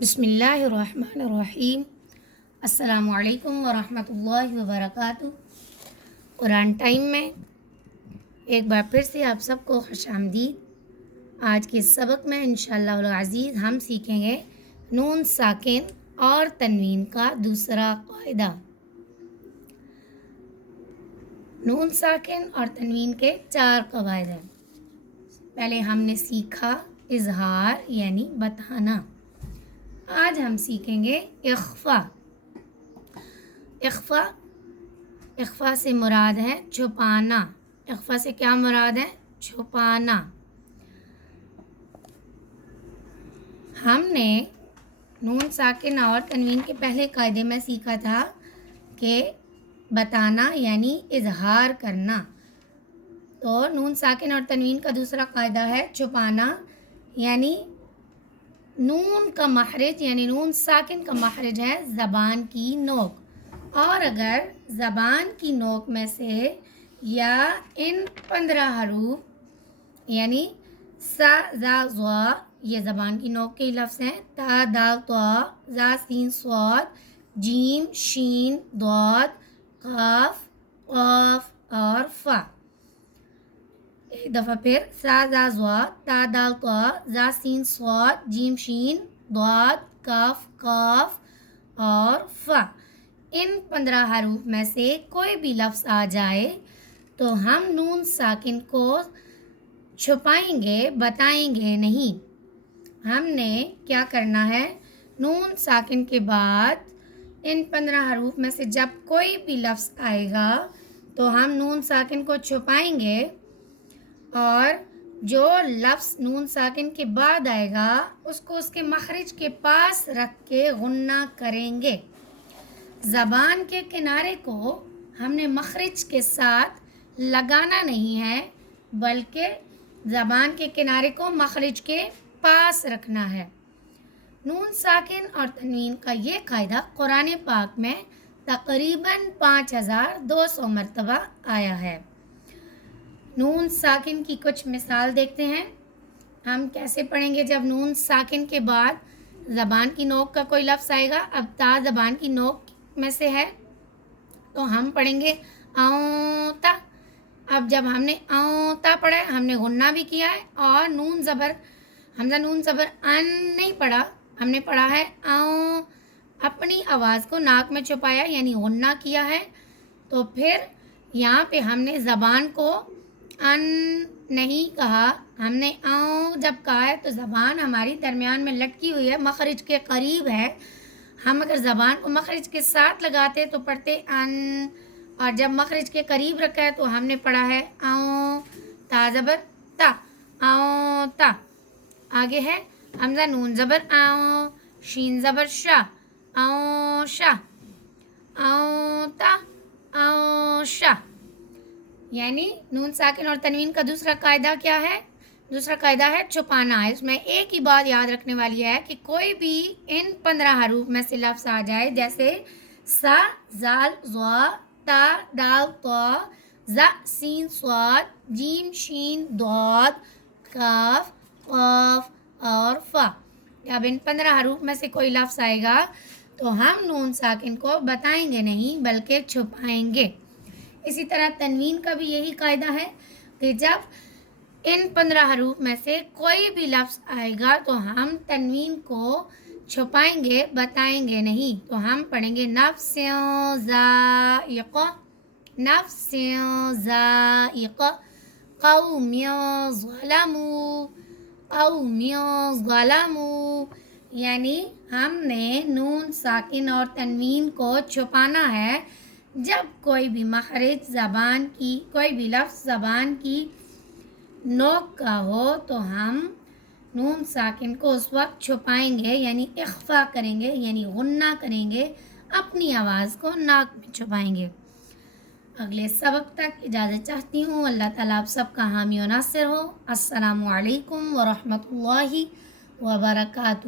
بسم اللہ الرحمن الرحیم۔ السلام علیکم ورحمۃ اللہ وبرکاتہ۔ قرآن ٹائم میں ایک بار پھر سے آپ سب کو خوش آمدید۔ آج کے سبق میں انشاءاللہ العزیز ہم سیکھیں گے نون ساکن اور تنوین کا دوسرا قاعدہ۔ نون ساکن اور تنوین کے 4 قواعد ہیں۔ پہلے ہم نے سیکھا اظہار یعنی بتانا۔ آج ہم سیکھیں گے اخفا۔ اخفا سے مراد ہے چھپانا۔ اخفا سے کیا مراد ہے؟ چھپانا۔ ہم نے نون ساکن اور تنوین کے پہلے قاعدے میں سیکھا تھا کہ بتانا یعنی اظہار کرنا۔ تو نون ساکن اور تنوین کا دوسرا قاعدہ ہے چھپانا، یعنی نون کا مخرج یعنی نون ساکن کا مخرج ہے زبان کی نوک، اور اگر زبان کی نوک میں سے یا ان 15 حروف یعنی سا زا ضا، یہ زبان کی نوک کے لفظ ہیں، تا دال طا زا سین صاد جیم شین ضاد قاف قاف اور فا۔ ایک دفعہ پھر سا زا ضا تا دال طا زا سین صاد جیم شین ضاد کاف قاف اور فا۔ ان 15 حروف میں سے کوئی بھی لفظ آ جائے تو ہم نون ساکن کو چھپائیں گے، بتائیں گے نہیں۔ ہم نے کیا کرنا ہے؟ نون ساکن کے بعد ان 15 حروف میں سے جب کوئی بھی لفظ آئے گا تو ہم نون ساکن کو چھپائیں گے، اور جو لفظ نون ساکن کے بعد آئے گا اس کو اس کے مخرج کے پاس رکھ کے غنہ کریں گے۔ زبان کے کنارے کو ہم نے مخرج کے ساتھ لگانا نہیں ہے، بلکہ زبان کے کنارے کو مخرج کے پاس رکھنا ہے۔ نون ساکن اور تنوین کا یہ قاعدہ قرآن پاک میں تقریباً 5200 مرتبہ آیا ہے۔ نون ساکن کی کچھ مثال دیکھتے ہیں۔ ہم کیسے پڑھیں گے جب نون ساکن کے بعد زبان کی نوک کا کوئی لفظ آئے گا؟ اب تا زبان کی نوک میں سے ہے تو ہم پڑھیں گے اونتا۔ اب جب ہم نے اونتا پڑھا ہے، ہم نے غنہ بھی کیا ہے، اور نون زبر حمزہ نون زبر ان نہیں پڑھا، ہم نے پڑھا ہے اون، اپنی آواز کو ناک میں چھپایا یعنی غنہ کیا ہے۔ تو پھر یہاں پہ ہم نے زبان کو ان نہیں کہا، ہم نے اون جب کہا ہے تو زبان ہماری درمیان میں لٹکی ہوئی ہے، مخرج کے قریب ہے۔ ہم اگر زبان کو مخرج کے ساتھ لگاتے تو پڑھتے ان، اور جب مخرج کے قریب رکھا ہے تو ہم نے پڑھا ہے اون تا زبر تا اون تا۔ آگے ہے حمزہ نون زبر اون شین زبر شا اون شا اون تا اون شا۔ یعنی نون ساکن اور تنوین کا دوسرا قاعدہ کیا ہے؟ دوسرا قاعدہ ہے چھپانا۔ اس میں ایک ہی بات یاد رکھنے والی ہے کہ کوئی بھی ان 15 حروف میں سے لفظ آ جائے، جیسے سا زال ضا تا دال طا زا سین صاد جیم شین ضاد کاف قاف اور فا۔ جب ان 15 حروف میں سے کوئی لفظ آئے گا تو ہم نون ساکن کو بتائیں گے نہیں بلکہ چھپائیں گے۔ اسی طرح تنوین کا بھی یہی قاعدہ ہے کہ جب ان 15 حروف میں سے کوئی بھی لفظ آئے گا تو ہم تنوین کو چھپائیں گے، بتائیں گے نہیں۔ تو ہم پڑھیں گے نفس ذائقہ، نفس ذائقہ، قوم ظلموا، قوم ظلموا۔ یعنی ہم نے نون ساکن اور تنوین کو چھپانا ہے۔ جب کوئی بھی مخرج زبان کی، کوئی بھی لفظ زبان کی نوک کا ہو تو ہم نون ساکن کو اس وقت چھپائیں گے یعنی اخفا کریں گے، یعنی غنہ کریں گے، اپنی آواز کو ناک میں چھپائیں گے۔ اگلے سبق تک اجازت چاہتی ہوں۔ اللہ تعالیٰ آپ سب کا حامی و ناصر ہو۔ السلام علیکم ورحمۃ اللہ وبرکاتہ۔